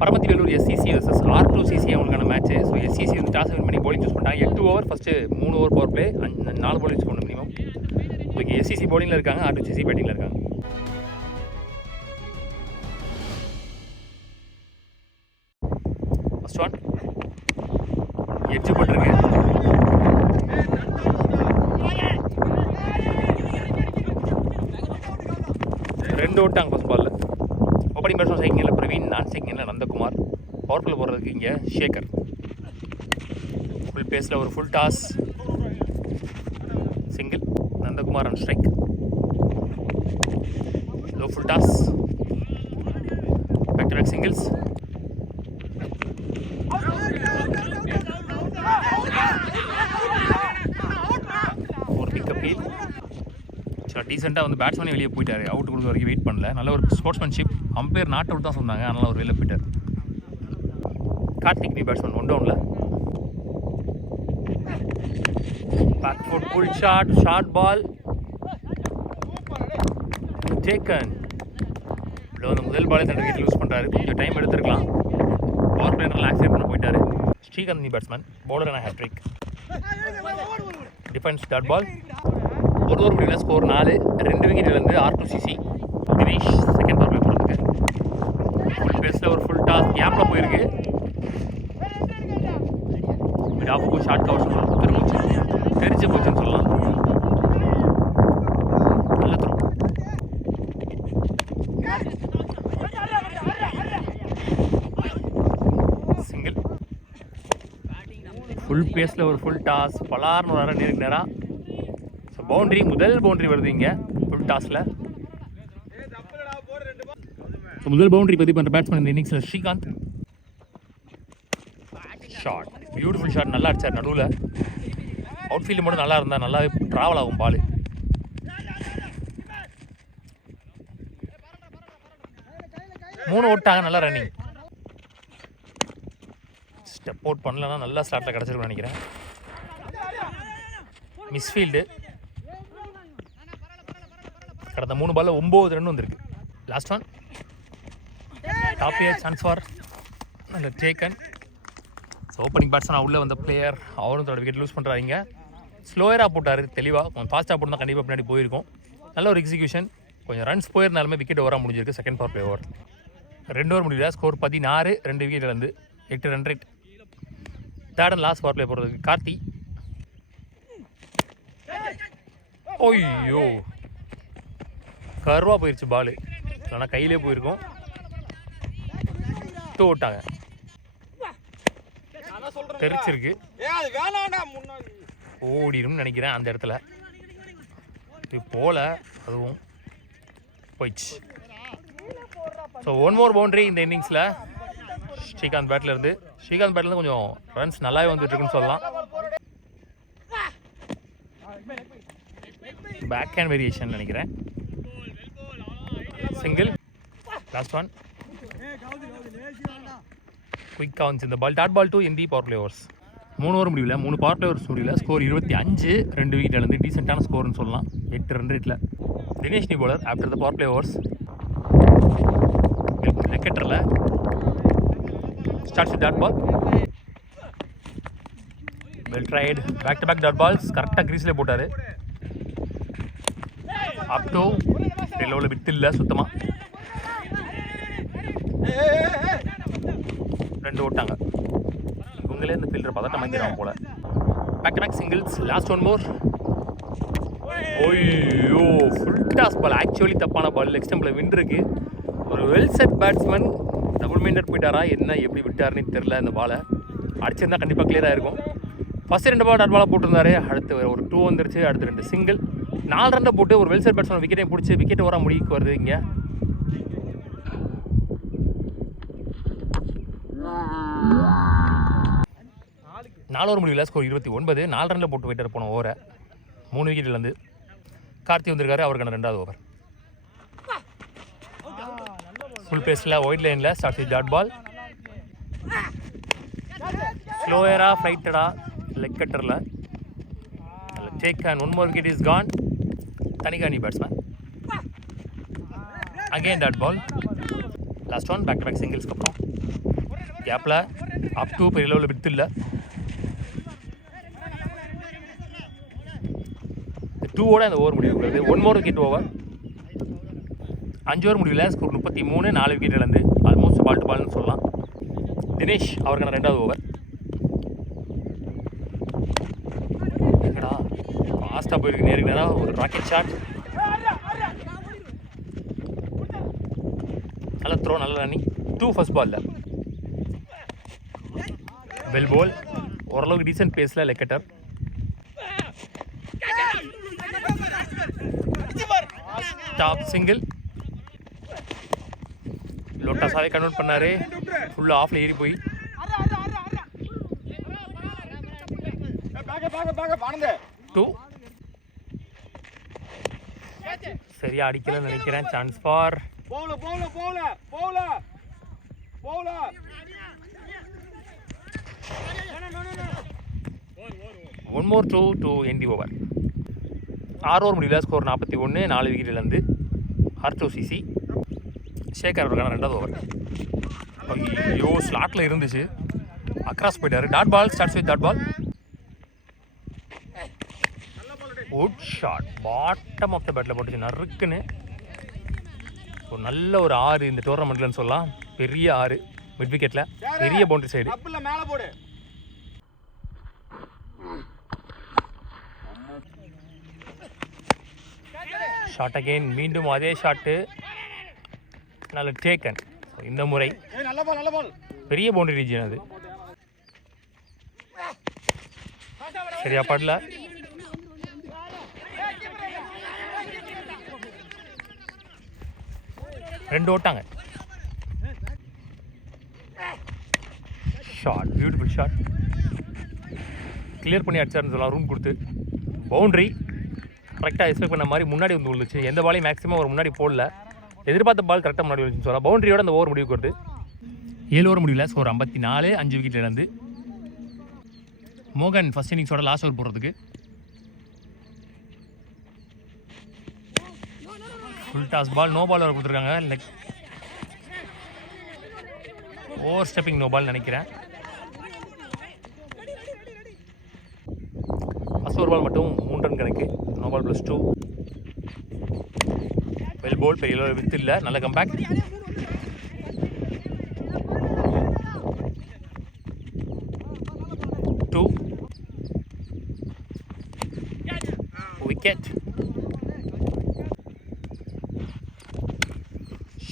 Paramathi Vellore SCC versus R2CC அவங்களுக்கான match. So SCC வந்து toss win பண்ணி bowling சூஸ் பண்ணிட்டாங்க. 8 over first 3 over power play 4 bowling use பண்ணணும் minimum. So இங்கே SCC bowlingல இருக்காங்க, R2CC பேட்டிங்கில் இருக்காங்க. ஃபர்ஸ்ட் ஒன் எட்ஜ் போட்டிருக்கு. ரெண்டு ஓட்டாங்க ஃபர்ஸ்ட் பாலில். ஓப்பனிங் பேட்ஸ்மேன் சைக்கிங்கில் பிரவீன், நான் சைக்கிங்கில் நந்தகுமார், பவர் பிளே போடுறதுக்கு இங்கே ஷேகர். ஃபுல் பேஸில் ஒரு full toss, single, Nandakumar and strike. Low full toss, back to back singles. ஒரு பிக் அப்பீல். டீசெண்டாக வந்து பேட்ஸ்மேனே வெளியே போயிட்டார். அவுட் கொடுக்க வரைக்கும் வெயிட் பண்ணல. நல்ல ஒரு ஸ்போர்ட்ஸ்மேன்ஷிப். அம்பையர் நாட் அவுட் தான் சொன்னாங்க, அதனால் அவர் வெளியே போயிட்டார். கார்த்திக் பேட்ஸ்மேன் 1 டவுனில். Back foot pull shot, short ball taken. இவ்வளோ வந்து முதல் பாலே தன் வீட்டில் யூஸ் பண்ணுறாரு. கொஞ்சம் டைம் எடுத்துருக்கலாம். பவர் பிளேயரில் ஆக்சிடென்ட் பண்ண போயிட்டார். Srikanth batsman bowler and hattrick. Defence dot ball. ஒரு ஓவர் முடிவில் ஸ்கோர் 4. 2 விக்கெட்லேருந்து R2CC. Dinesh second power play போகிறதுக்கு. ஃபுல் பேஸில் ஒரு ஃபுல் டாஸ் கேப்பில் போயிருக்கு. மிட் ஆஃப் போய் ஷார்ட் கவர் சொல்லலாம். தெரிஞ்சு போச்சுன்னு சொல்லலாம். நல்ல த்ரோ. சிங்கிள். ஃபுல் பேஸில் ஒரு ஃபுல் டாஸ். பலார்னு வர நேராக பவுண்ட்ரி. முதல் பவுண்ட்ரி வருது இங்கே ஃபுல் டாஸில். முதல் பவுண்ட்ரி பதிவு பண்ணுற பேட்ஸ்மேன் இந்த இன்னிங்ஸில் ஸ்ரீகாந்த். Shot, beautiful shot. நல்லா அடிச்சார் நடுவில். அவுட் ஃபீல்டு மட்டும் நல்லா இருந்தால் நல்லாவே ட்ராவல் ஆகும் பால். மூணு ஓட்டாங்க. நல்லா ரன்னிங். ஸ்டெப் அவுட் பண்ணலன்னா நல்லா ஸ்டார்ட்டில் கிடச்சிருக்குன்னு நினைக்கிறேன். மிஸ்ஃபீல்டு. கடந்த 3 பாலில் 9 ரன் வந்திருக்கு. Last one tap year chance for நல்ல டேக்கன். ஸோ ஓப்பனிங் பேட்ஸ்மேன் உள்ளே வந்த பிளேயர் அவரும் தோட விக்கெட் லூஸ் பண்ணுறாங்க. ஸ்லோயராக போட்டார் தெளிவாக. கொஞ்சம் ஃபாஸ்ட்டாக போட்டால் கண்டிப்பாக பின்னாடி போயிருக்கும். நல்ல ஒரு எக்ஸிக்யூஷன். கொஞ்சம் ரன்ஸ் போயிருந்தாலுமே விக்கெட் ஓவராக முடிஞ்சிருக்கு. Second power play over 2 over முடியல. ஸ்கோர் 16. 2 விக்கெட் வந்து 8 run rate. Third and last power play போகிறதுக்கு கார்த்தி. ஓய்யோ கர்வாக போயிடுச்சு பால். இல்லைனா கையிலே போயிருக்கும். விட்டாங்க. தெரிச்சிருக்கு. ஓடிடும் நினைக்கிறேன் அந்த இடத்துல. இது போல அதுவும் போயிடுச்சு. ஸோ 1 மோர் பவுண்டரி இந்த இன்னிங்ஸில் ஸ்ரீகாந்த் பேட்லேருந்து. ஸ்ரீகாந்த் பேட்லேருந்து கொஞ்சம் ரன்ஸ் நல்லாவே வந்துட்டுருக்குன்னு சொல்லலாம். பேக் ஹேண்ட் வேரியேஷன் நினைக்கிறேன். சிங்கிள். லாஸ்ட் ஒன் குயிக்காக வந்துச்சு இந்த ball. Dot ball to end the power play overs. 3 over முடியல. 3 பவர் பிளே ஓவர்ஸ் முடியல. ஸ்கோர் 25. 2 விக்கெட்லேருந்து டீசெண்டான ஸ்கோர்னு சொல்லலாம். 8 ரன் ரேட்டில். Dinesh bowler after the power play overs. விக்கெட்டரில் starts dot ball. Well tried. Back to back dot balls. கரெக்டாக கிரீஸில் போட்டார். அப் டு லெவலில் விட்டு இல்லை சுத்தமாக. 2 ஓட்டாங்க. இவங்களே இந்த ஃபீல்டர் பதட்டம் வாங்கிடுவாங்க போல. Back to back singles. Last 1 more. ஓய்யோ ஃபுல் டாஸ் பால். ஆக்சுவலி தப்பான பால். லெக் ஸ்டம்பில் வின் இருக்கு. ஒரு well set batsman double minded போயிட்டாரா என்ன எப்படி விட்டாருன்னு தெரில. இந்த பாலை அடிச்சிருந்தா கண்டிப்பாக கிளியராக இருக்கும். ஃபஸ்ட்டு 2 பால் டாட் பாலாக போட்டிருந்தாரு. அடுத்து ஒரு 2 வந்துருச்சு. அடுத்து 2 சிங்கிள். 4 ரன்னை போட்டு ஒரு வெல் செட் பேட்ஸ்மேன் விக்கெட்டையும் பிடிச்சி விக்கெட் ஓவராக முடிவுக்கு வருது இங்கே. நாலு ஓவர் முடியல. ஸ்கோர் 29. 4 ரனில் போட்டு போயிட்டார் போன ஓவரை. 3 விக்கெட்லேருந்து கார்த்தி வந்திருக்காரு. அவருக்கான 2வது ஓவர். ஃபுல் பேஸில் ஒயிட் லைனில் ஸ்டார்ட் டாட் பால். ஸ்லோயரா ஃப்ளைட்டடா லெக் கட்டரில் take and 1 more wicket is gone. தனிகானி batsman. Again dot ball. Last one back to back சிங்கிள்ஸ்க்கு அப்புறம் கேப்பில் அப் டு பெரிய லெவலில் வித்து இல்லை. இந்த 2 அந்த ஓவர் முடிவு. 1 more விக்கெட் ஓவர். 5 ஓவர் முடிவில் ஸ்கோர் 33, 4 விக்கெட் இழந்து ஆல்மோஸ்ட் பால் டு பால்னு சொல்லலாம். தினேஷ் அவருக்கான 2வது ஓவர். எங்கடா ஃபாஸ்ட்டாக போயிருக்கு, நேருக்கு நேராக ஒரு ராக்கெட் ஷாட். நல்ல த்ரோ, நல்ல ரன்னிங். 2 ஃபர்ஸ்ட் பாலில் வெல் பால். ஓரளவுக்கு டீசென்ட் பேஸில் லெக் கட்டர். Top single. லோட்டாஸாவே கன்வெர்ட் பண்ணாரு. ஃபுல்லாக ஆஃப்ல ஏறி போய் சரியா அடிக்கலன்னு நினைக்கிறேன். Chance for one more to end the over. 6 over முடியல, ஸ்கோர் 41, 4 விக்கெட் இழந்து R2CC. ஷேகர் அவருக்கான 2வது ஓவர். ஐயோ ஸ்லாட்டில் இருந்துச்சு, அக்ராஸ் போயிட்டாரு. Dot ball. Starts with dot ball. Good shot. Bottom of the பேட்டில் போட்டுச்சு நறுக்குன்னு. ஒரு நல்ல ஒரு 6 இந்த டோர்னமெண்ட்லன்னு சொல்லலாம். பெரிய 6 மிட் விக்கெட்டில், பெரிய பவுண்டரி சைடு. Shot again. மீண்டும் அதே ஷாட்டு, நல்ல டேக்கன். இந்த முறை பெரிய பவுண்டரி ரீஜன் அது. சரியா படல. ரெண்டு ஓட்டாங்க. Shot, beautiful shot. கிளியர் பண்ணி அடிச்சாருன்னு சொல்லலாம் ரூம் கொடுத்து. பவுண்ட்ரி கரெக்டாக எக்ஸ்பெக்ட் பண்ண மாதிரி முன்னாடி வந்து விழுந்துச்சு. எந்த பாலையும் மேக்ஸிமம் ஒரு முன்னாடி போடல. எதிர்பார்த்த பால் கரெக்டாக முன்னாடி விழுந்துச்சு சொல்லலாம். பவுண்டரியோட அந்த ஓவர் முடிவுக்கு வருது. 7 ஓவர் முடியல, ஸ்கோர் 54, 5 விக்கெட் இழந்து. மோகன் ஃபர்ஸ்ட் இன்னிங்ஸோட லாஸ்ட் ஓவர் போடுறதுக்கு. Full toss ball. No ball over கொடுத்துருக்காங்க. Like over stepping no ball நினைக்கிறேன். ஃபர்ஸ்ட் ஓவர் பால் மட்டும் 3 ரன் கணக்கு. No ball +2. Well ball. பெரிய அளவு வித்து இல்லை. நல்ல கம்பேக். விக்கெட்.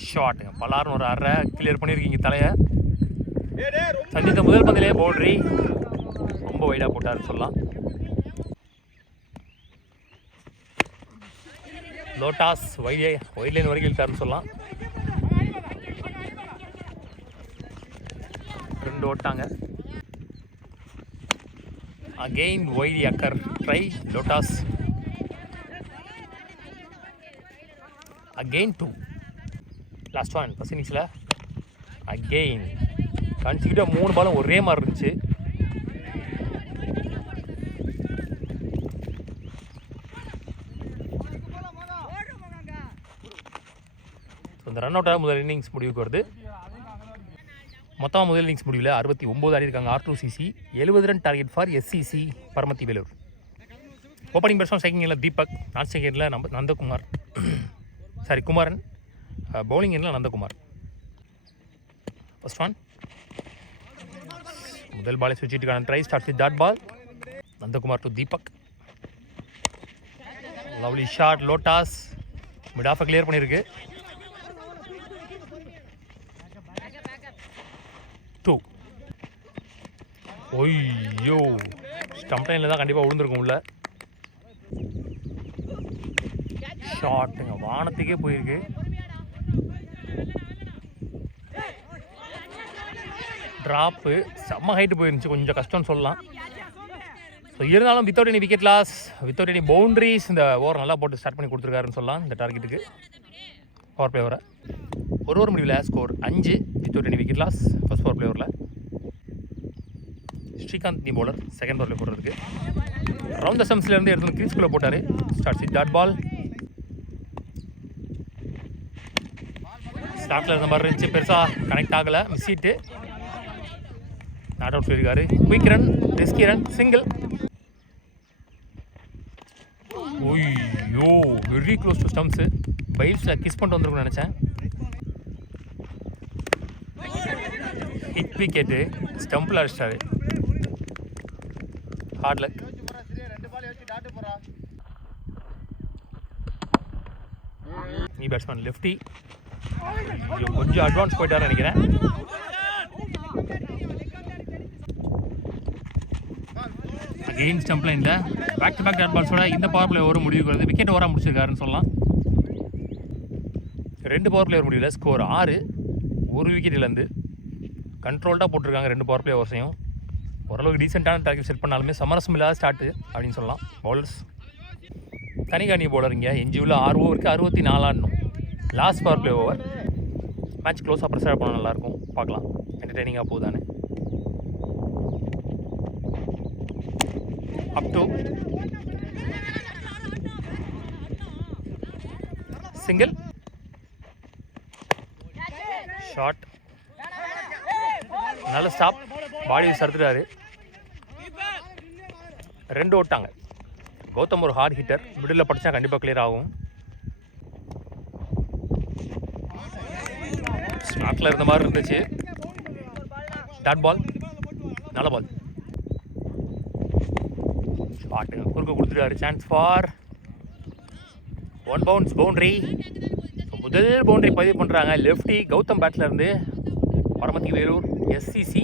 ஷாட்டுங்க. பலார்னு ஒரு 6 கிளியர் பண்ணியிருக்கீங்க தலையை. சந்தித்த முதல் பந்திலே பவுண்டரி. ரொம்ப வைடாக போட்டாருன்னு சொல்லலாம். லோட்டாஸ் வைட் லைன் வரைக்கும் இழுத்தாருன்னு சொல்லலாம். 2 ஓட்டாங்க. Again wide yorker try. லோட்டாஸ் அகெயின் 2. லாஸ்ட் ஒன் ஃபர்ஸ்ட் இன்னிங்ஸில் அகெயின் கன்சிக்யூட்டிவ் 3 பாலும் ஒரே மாதிரி இருந்துச்சு. இந்த ரன் அவுட்டாக முதல் இன்னிங்ஸ் முடிவுக்கு வருது. மொத்தமாக முதல் இன்னிங்ஸ் முடிவில் 69 ஆடி இருக்காங்க R2CC. 70 run target for SCC Paramathi Vellore. Opening batsman second Deepak. நான் செகண்டில் நந்தகுமார், குமாரன். பவுலிங் எண்ணில் நந்தகுமார். ஃபர்ஸ்ட் ஒன் முதல் பாலை சுவிட்சிட்டுக்கான try. Start with dot ball. Nandakumar to Deepak. Lovely shot. லோட்டாஸ் மிட் ஆஃபை கிளியர் பண்ணியிருக்கு. 2. ஒய்யோ ஸ்டம்ப் லைனில் தான் கண்டிப்பாக விழுந்துருக்கும் உள்ள. ஷாட்டுங்க வானத்துக்கே போயிருக்கு. ட்ராப்பு செம்ம ஹைட்டு போயிருந்துச்சு. கொஞ்சம் கஷ்டம்னு சொல்லலாம். ஸோ இருந்தாலும் without any wicket loss, without any boundaries இந்த ஓவர் நல்லா போட்டு ஸ்டார்ட் பண்ணி கொடுத்துருக்காருன்னு சொல்லலாம். இந்த டார்கெட்டுக்கு பவர் பிளே ஓவரை ஒரு ஓவர் முடிவில் score 5 without any wicket loss. First power play ஓவரில் ஸ்ரீகாந்த் நீ பவுலர் செகண்ட் பவரில் போடுறதுக்கு. ரவுண்ட் த ஸ்டம்ப்ஸ்லேருந்து எடுத்து கிரீஸ்குள்ளே போட்டார். Start with dot ball. ஸ்டார்ட்டில் இருந்த மாதிரி இருந்துச்சு, பெருசாக கனெக்ட் ஆகலை, மிஸ் ஹிட்டு. நாட் அவுட் சொல்லியிருக்காரு. Quick run, risky run, single. ஓய்யோ, வெரி க்ளோஸ் டு ஸ்டம்ப்ஸு. பைல்ஸில் கிஸ் பண்ணிட்டு வந்துருக்குன்னு நினச்சேன். ஹிட் விக்கெட்டு, ஸ்டம்பில் அடிச்சிட்டாரு. Hard luck. நீ பேட்ஸ்மேன் லெஃப்டி கொஞ்சம் அட்வான்ஸ் போயிட்டாரு நினைக்கிறேன். அகெயின் ஸ்டம்ப் லைனில் பேக் டு பேக் டாட் பால்ஸோட இந்த பவர் பிளே ஓவர் முடிவுக்கு வருது. விக்கெட் ஓவராக முடிச்சிருக்காருன்னு சொல்லலாம். 2 பவர் பிளே ஓவர் முடியல. ஸ்கோர் 6, 1 விக்கெட்டிலேருந்து கண்ட்ரோல்டாக போட்டிருக்காங்க 2 பவர் பிளே ஓவர்ஸையும். ஓரளவுக்கு டீசெண்டான டார்கெட் செட் பண்ணாலுமே சமரசம் இல்லாத ஸ்டார்ட்டு அப்படின்னு சொல்லலாம். பவுலர்ஸ் தனிகாணி பவுலருங்க. என்ஜியூவில் 6 ஓவருக்கு 64 ஆடணும். Last power play over. Match க்ளோஸாக ப்ரெஷராக போனால் நல்லாயிருக்கும். பார்க்கலாம், என்டர்டெய்னிங்காக போகுதானே. அப் டு சிங்கிள் ஷாட், நல்ல ஸ்டாப். பாடி சறுத்துட்டாரு. 2 ஓட்டாங்க. கௌதம் ஒரு ஹார்ட் ஹிட்டர், மிடில் படித்தா கண்டிப்பாக கிளியர் ஆகும். ஸ்டார்ட்டில் இருந்த மாதிரி இருந்துச்சு. டாட் பால், நல்ல பால். ஷாட்டு குறுக்க கொடுத்துட்டாரு. Chance for 1 bounce boundary. முதல் பவுண்ட்ரி பதிவு பண்ணுறாங்க லெஃப்டி கௌதம் பேட்டில் இருந்து. Paramathi Velur SCC.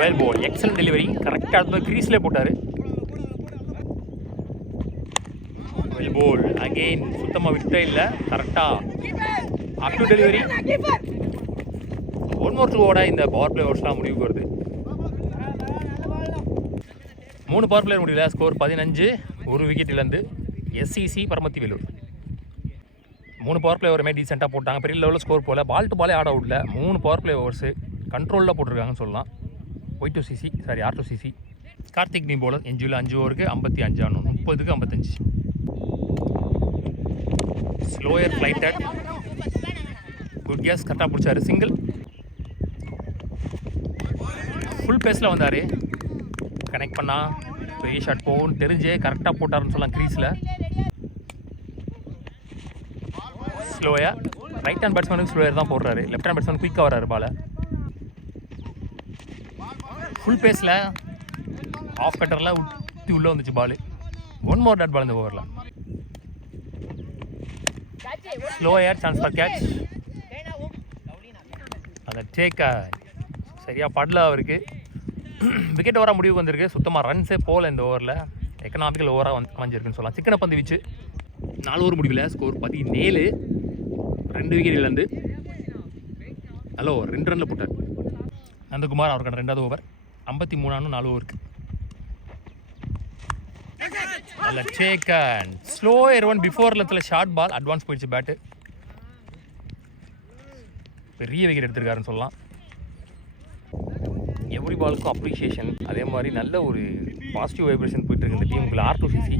Well ball, excellent delivery. கரெக்டாக அது க்ரீஸ்லேயே போட்டார். வெல் பால் அகெயின், சுத்தமாக விட்டே இல்லை, கரெக்டாக அப் டு டெலிவரி. 1 more 2 ஓட இந்த பவர் பிளே ஓவர்ஸ்லாம் முடிவுக்கு வருது. 3 பவர் பிளேயர் முடியல. ஸ்கோர் 15, 1 விக்கெட்டிலேருந்து SCC Paramathi Velur. 3 power play ஓவருமே டீசெண்டாக போட்டாங்க. பெரிய லெவலில் ஸ்கோர் போல். பால் டு பாலே ஆட அவுட்டில் 3 பவர் பிளே ஓவர்ஸு கண்ட்ரோலில் போட்டிருக்காங்கன்னு சொல்லலாம். Y2CC sorry R2CC. கார்த்திக் நீ போலர். என்ஜியூவில் 5 ஓவருக்கு 55 ஆடணும். 30க்கு 55. ஸ்லோயர் ஃப்ளைட்டட், குட் கேஸ், கரெக்டாக பிடிச்சாரு. சிங்கிள். ஃபுல் பேஸில் வந்தார். கனெக்ட் பண்ணால் பெரிய ஷாட் போகும்னு தெரிஞ்சே கரெக்டாக போட்டாருன்னு சொல்லலாம் க்ரீஸில். ஸ்லோயாக ரைட் ஹேண்ட் பேட்ஸ்மேனுக்கு ஸ்லோயர் தான் போடுறாரு. லெஃப்ட் ஹேண்ட் பேட்ஸ்மேன் குயிக்காக வர்றாரு. பாலை ஃபுல் பேஸில் ஆஃப் கட்டரில் ஊற்றி உள்ளே வந்துச்சு பால். 1 more டாட் பால் இந்த ஓவரில். Slower, chance for catch. அந்த டேக்கை சரியாக படல அவருக்கு. விக்கெட் ஓவராக முடிவுக்கு வந்திருக்கு. சுத்தமாக ரன்ஸே போகல இந்த ஓவரில். எக்கனாமிக்கல் ஓவராக அமைஞ்சிருக்குன்னு சொல்லலாம். சிக்கன பந்து வீச்சு 4 ஓவர் முடிவில். ஸ்கோர் 17, 2 விக்கெட்டிலேருந்து நல்ல ஓவர். 2 ரனில் போட்டார் நந்தகுமார். அவருக்கான 2வது ஓவர். 53 4 ஓவருக்கு. நல்ல டேக் அண்ட் ஸ்லோயர் 1 பிஃபோர் லெத்தில் ஷார்ட் பால். அட்வான்ஸ் போயிடுச்சு பேட்டு. பெரிய விக்கெட் எடுத்திருக்காருன்னு சொல்லலாம். எவ்ரி பாலுக்கும் அப்ரிஷியேஷன். அதே மாதிரி நல்ல ஒரு பாசிட்டிவ் வைப்ரேஷன் போயிட்டுருக்கு இந்த டீமுக்குள்ள. R2CC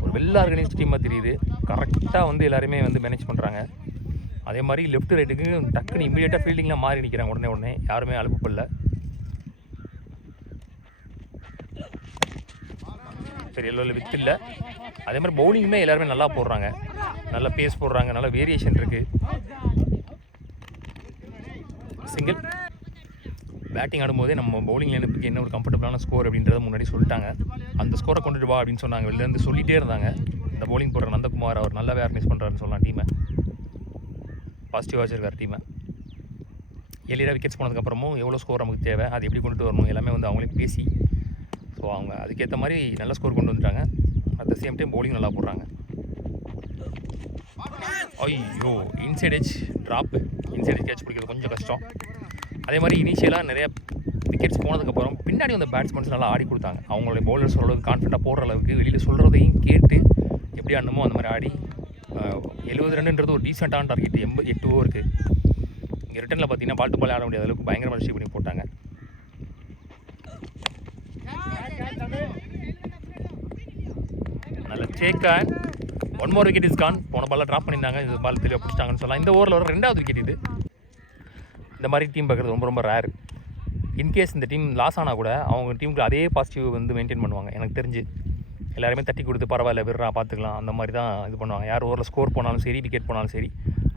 ஒரு வெல் ஆர்கனைஸ்ட் டீமாக தெரியுது. கரெக்டாக வந்து எல்லாருமே வந்து மேனேஜ் பண்ணுறாங்க. அதே மாதிரி லெஃப்ட் ரைட்டுக்கு டக்குன்னு இமீடியட்டாக ஃபீல்டிங்லாம் மாறி நிற்கிறாங்க. உடனே யாருமே அலுப்புப்படல. சரி, எல்லோவில் வித் இல்லை. அதே மாதிரி பவுலிங்குமே எல்லாருமே நல்லா போடுறாங்க. நல்ல பேஸ் போடுறாங்க. நல்ல வேரியேஷன் இருக்குது. சிங்கிள். பேட்டிங் ஆடும்போதே நம்ம பவுலிங் லைனப்புக்கு என்ன ஒரு கம்ஃபர்டபுளான ஸ்கோர் அப்படின்றத முன்னாடி சொல்லிட்டாங்க. அந்த ஸ்கோரை கொண்டுட்டு வா அப்படின்னு சொன்னாங்க. வெளிலேருந்து சொல்லிகிட்டே இருந்தாங்க. இந்த பவுலிங் போடுற நந்தகுமார் அவர் நல்லா அவேர்னஸ் பண்ணுறாருன்னு சொல்லலாம். டீமை பாசிட்டிவாக வச்சுருக்கார். டீமை எளியாக விக்கெட்ஸ் போனதுக்கப்புறமும் எவ்வளோ ஸ்கோர் நமக்கு தேவை, அது எப்படி கொண்டுட்டு வரணும் எல்லாமே வந்து அவங்களே பேசி, ஸோ அவங்க அதுக்கேற்ற மாதிரி நல்ல ஸ்கோர் கொண்டு வந்துட்டாங்க. At the same time bowling நல்லா போடுறாங்க. ஐயோ, inside edge drop. Inside edge catch பிடிக்கிறது கொஞ்சம் கஷ்டம். அதே மாதிரி இனிஷியலாக நிறைய விக்கெட்ஸ் போனதுக்கப்புறம் பின்னாடி வந்து பேட்ஸ்மேன்ஸ் நல்லா ஆடி கொடுத்தாங்க. அவங்களுடைய பவுலர்ஸ் ஓரளவுக்கு கான்ஃபிடண்ட்டாக போடுற அளவுக்கு வெளியில் சொல்கிறதையும் கேட்டு எப்படி ஆடணுமோ அந்த மாதிரி ஆடி 70 ரன்ன்றது ஒரு டீசெண்டான டார்கெட். 8 ஓவருக்கு. இங்கே ரிட்டனில் பார்த்தீங்கன்னா பால் டு பால் ஆட முடியாத அளவுக்கு பயங்கரமாக ஷீட் பண்ணி போட்டாங்க. நல்ல டேக்கா one more wicket is gone. போன பாலில் ட்ராப் பண்ணியிருந்தாங்க, இந்த பால் தெளிவாக பிடிச்சிட்டாங்கன்னு சொல்லலாம். இந்த ஓவரில் வர 2வது விக்கெட் இது. இந்த மாதிரி டீம் பார்க்குறது ரொம்ப ரொம்ப ரேர். இன்கேஸ் இந்த டீம் லாஸ் ஆனால் கூட அவங்க டீமுக்கு அதே பாசிட்டிவ் வந்து மெயின்டைன் பண்ணுவாங்க. எனக்கு தெரிஞ்சு எல்லாருமே தட்டி கொடுத்து பரவாயில்ல விடுறா பார்த்துக்கலாம் அந்த மாதிரி தான் இது பண்ணுவாங்க. யார் ஓவரில் ஸ்கோர் போனாலும் சரி, விக்கெட் போனாலும் சரி,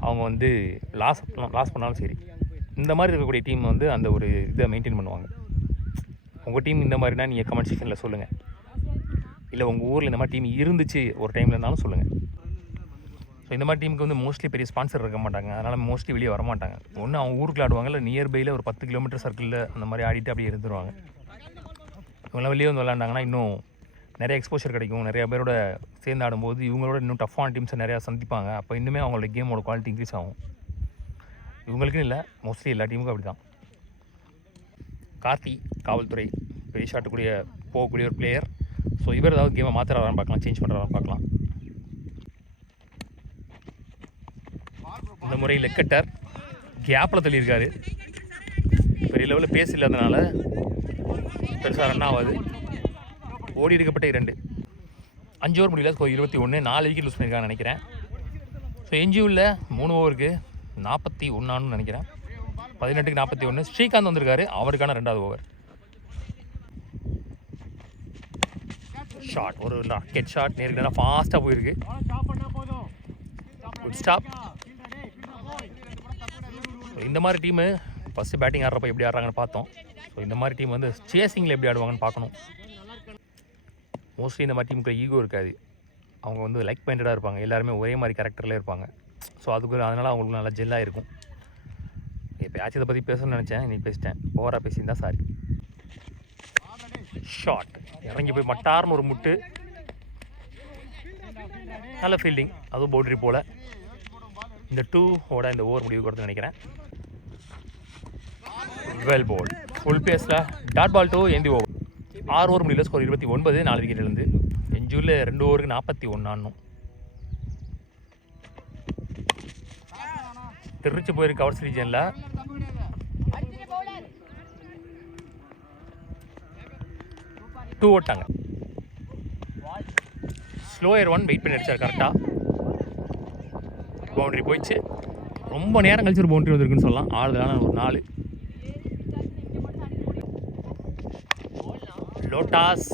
அவங்க வந்து லாஸ் பண்ணாலும் சரி, இந்த மாதிரி இருக்கக்கூடிய டீம் வந்து அந்த ஒரு இதை மெயின்டைன் பண்ணுவாங்க. உங்கள் டீம் இந்த மாதிரினா நீங்கள் கமெண்ட் செக்ஷனில் சொல்லுங்கள். இல்லை உங்கள் ஊரில் இந்த மாதிரி டீம் இருந்துச்சு ஒரு டைமில் இருந்தாலும் சொல்லுங்கள். ஸோ இந்த மாதிரி டீமுக்கு வந்து மோஸ்ட்லி பெரிய ஸ்பான்சர் இருக்க மாட்டாங்க, அதனால் மோஸ்ட்லி வெளியே வர மாட்டாங்க. ஒன்று அவங்க ஊருக்கு ஆடுவாங்க, இல்லை நியர்பையில் ஒரு 10 கிலோமீட்டர் சர்க்கிளில் அந்த மாதிரி ஆடிட்டு அப்படியே இருந்துருவாங்க. இவங்களாம் வெளியே வந்து விளாண்டாங்கன்னா இன்னும் நிறைய எக்ஸ்போஷர் கிடைக்கும். நிறையா பேரோட சேர்ந்து ஆடும்போது இவங்களோட இன்னும் டஃப்பான டீம்ஸை நிறையா சந்திப்பாங்க. அப்போ இன்னுமே அவங்களோட கேமோட குவாலிட்டி இன்க்ரீஸ் ஆகும். இவங்களுக்குன்னு இல்லை, மோஸ்ட்லி எல்லா டீமுக்கும் அப்படி தான். கார்த்தி காவல்துறை பெரிய ஷாட்டுக்குரிய போகக்கூடிய ஒரு பிளேயர். ஸோ இவர் ஏதாவது கேமை மாற்றுறாரான்னு பார்க்கலாம், சேஞ்ச் பண்ணுறாரான்னு பார்க்கலாம். இந்த முறை லெக்கட்டர் கேப்பில் தள்ளியிருக்காரு. பெரிய லெவலில் பேஸ் இல்லாதனால பெருசாக ரன் ஆகாது. ஓடி எடுக்கப்பட்ட 2 5 ஓவர் முடியல, ஸ்கோர் 21. 4 விக்கெட் லூஸ் பண்ணியிருக்காங்கன்னு நினைக்கிறேன். ஸோ என்ஜியூவில் 3 ஓவருக்கு 41 நினைக்கிறேன். 18க்கு 41. ஸ்ரீகாந்த் வந்திருக்காரு, அவருக்கான 2வது ஓவர். ஷாட், ஒரு ராக்கெட் ஷாட், நேருக்கு ஃபாஸ்ட்டாக போயிருக்கு. Good stop. இந்த மாதிரி டீமு ஃபஸ்ட்டு பேட்டிங் ஆடுறப்ப எப்படி ஆடுறாங்கன்னு பார்த்தோம். ஸோ இந்த மாதிரி டீம் வந்து சேசிங்கில் எப்படி ஆடுவாங்கன்னு பார்க்கணும். மோஸ்ட்லி இந்த மாதிரி டீமுக்கு ஈகோ இருக்காது. அவங்க வந்து லைக் மைண்டடாக இருப்பாங்க, எல்லாருமே ஒரே மாதிரி கேரக்டரில் இருப்பாங்க. ஸோ அதனால் அவங்களுக்கு நல்லா ஜெல்லாக இருக்கும். இப்போ ஆச்சு இதை பற்றி பேசணும்னு நினச்சேன், நீ பேசிட்டேன். ஓவராக பேசியிருந்தா சாரி. ஷாட், இறங்கி போய் மட்டார்னு ஒரு முட்டு. நல்ல ஃபீல்டிங், அதுவும் பவுண்டரி போல். இந்த 2 இந்த ஓவர் முடிவு கொடுத்து நினைக்கிறேன். வெல் போல், ஃபுல் பேஸில் டாட் பால் 2 எந்தி ஓவர். 6 ஓவர் முடியல, ஸ்கோர் 29. 4 விக்கெட் இருந்து. என்ஜூரில் 2 ஓவருக்கு 41 ஆடணும். திருச்சி போயிருக்கு கவர்ஸ் ரீஜனில். ஓட்டாங்க. ஸ்லோயர் 1 வெயிட் பண்ணி அடிச்சார் கரெக்டாக. பவுண்டரி போயிடுச்சு. ரொம்ப நேரம் கழிச்சு ஒரு பவுண்டரி வந்திருக்குன்னு சொல்லலாம். ஆடுதலான ஒரு 4. லோட்டாஸ்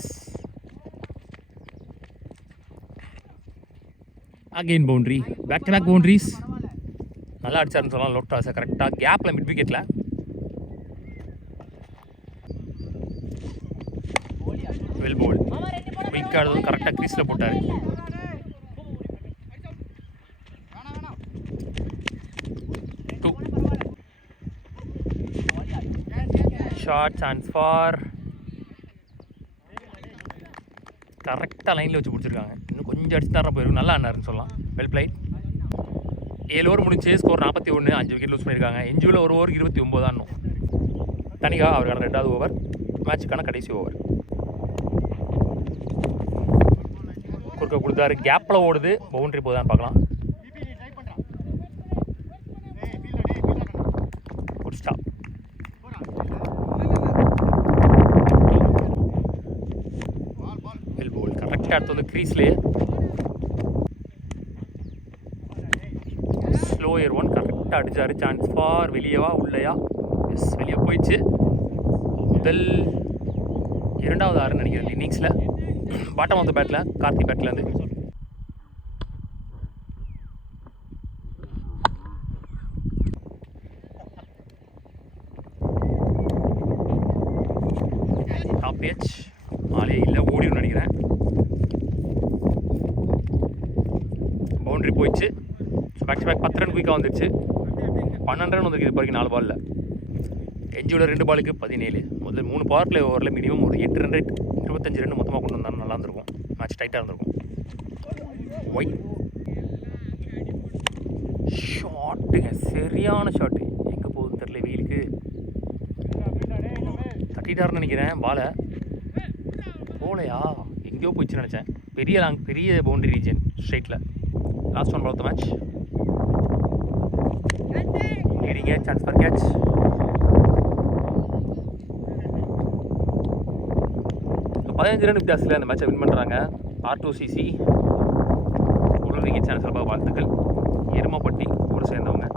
again boundary, back to back boundaries. நல்லா அடிச்சாருன்னு சொல்லலாம் லோட்டாஸை. கரெக்டாக கேப்பில் மிட் விக்கெட்டில். வெல் போல், குயிக் ஆடுறதும் கரெக்டாக க்ரீஸில் போட்டார். Short chance for. கரெக்டாக லைனில் வச்சு பிடிச்சிருக்காங்க. இன்னும் கொஞ்சம் அடிச்சு தர போயிருக்கும். நல்லா ஆனாருன்னு சொல்லலாம். Well flight. 7 ஓவர் முடிஞ்சு, ஸ்கோர் 41. 5 விக்கெட் லூஸ் பண்ணியிருக்காங்க. என்ஜூவில் 1 ஓவருக்கு 29 ஆடணும். தனிகா அவருக்கான 2வது ஓவர், மேட்சுக்கான கடைசி ஓவர். குறுக்க கொடுத்தாரு, கேப்பில் ஓடுது. பவுண்டரி போதான்னு பார்க்கலாம். Good stop. வெல் போல், கரெக்டாக அடுத்து வந்து க்ரீஸ்லேயே. ஸ்லோயர் 1 கரெக்டாக அடித்தார். Chance for. வெளியவா உள்ளையா? எஸ், வெளியே போயிடுச்சு. முதல் 2வது 6 நினைக்கிறேன் இன்னிங்ஸில். பாட்டம் ஆஃப் த பேட்டில், கார்த்தி பேட்லேருந்து. டாப் பேட்ச் ஆளே இல்லை, ஓடின்னு நினைக்கிறேன். பவுண்டரி போயிடுச்சு. பேக் டு பேக் 10 ரன் குயிக்காக வந்துடுச்சு. 12 ரன் வந்துருக்கு இது வரைக்கும் 4 பாலில். என்ஜியோட 2 பாலுக்கு 17. முதல்ல 3 பவர் பிளே ஓவரில் மினிமம் ஒரு 8 ரன் ரேட், 25 ரன் மொத்தமாக கொண்டு வந்தாலும் நல்லா இருந்திருக்கும். மேட்ச் டைட்டாக இருந்திருக்கும். ஒயிட் ஷாட்டுங்க, சரியான ஷாட்டு. எங்கே போகுதுன்னு தெரியல, வெயிலுக்கு தட்டிட்டாருன்னு நினைக்கிறேன். பாலை போலையா, எங்கேயோ போயிடுச்சுன்னு நினச்சேன். பெரிய பவுண்டரி ரீஜன் ஸ்ட்ரைட்டில். Last one ball of the match. Leading a chance for catch. So 15 run வித்தியாசத்தில் அந்த மேட்சை வின் பண்ணுறாங்க. R2CC. கிரிக்கெட் சேனல் சார்பாக வாழ்த்துக்கள். எருமப்பட்டி ஊரை சேர்ந்தவங்க.